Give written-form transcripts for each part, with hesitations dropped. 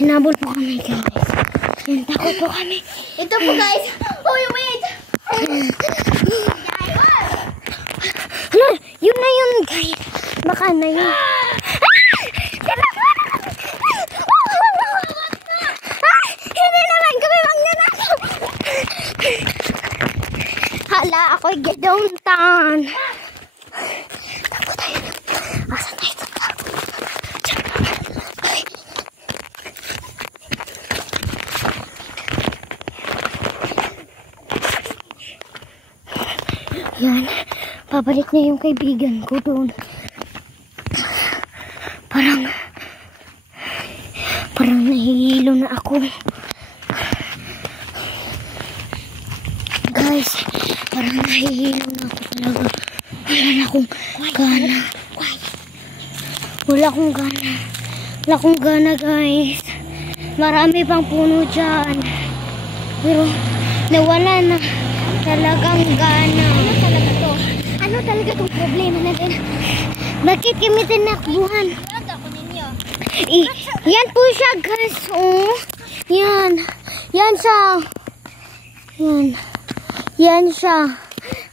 Hinabol po kami guys. Yan, takot po kami. Ito po guys. Uy, wait. Hala, yun na yun guys. Baka na yun. Hindi naman kami magnanakaw. Hala, ako'y gedontan. Takot tayo. Asan tayo? Yan, pabalik na yung kaibigan ko doon. Parang nahihilo na ako. Guys, parang nahihilo na ako talaga. Wala na akong gana. Wala akong gana guys. Marami pang puno dyan. Pero nawala na talagang gana. Ano talaga itong problema natin? Bakit kami tinakbuhan? Yan po siya guys. Oh. Yan siya. Yan siya.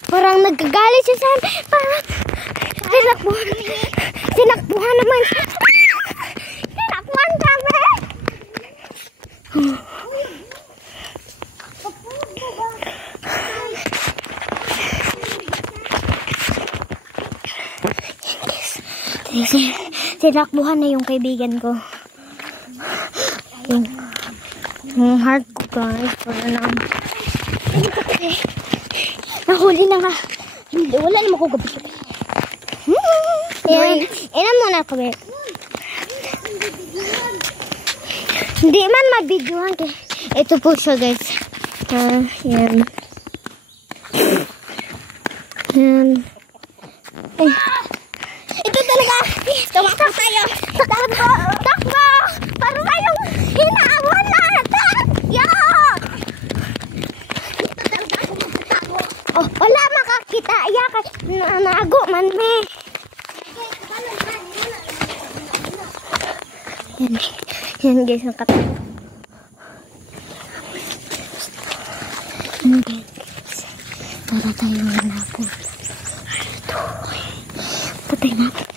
Parang nagagalit siya sa amin. Parang tinakbuhan naman siya. Tinakbuhan kami. Tinakbuhan na yung kaibigan ko. Yung heart ko guys. Nahuli na nga. Hindi, wala naman ko gabi. Ilan muna kami. Hindi man mabidyohan. Ito po siya guys. Yan. Ay. Ito talaga. Tumakbo tayo. Takbo. Para tayong hinaawon natin. Oh, wala makakita. Nago man me. Yan guys ang kata. Yan guys. Para tayong hinaawon. Patay natin.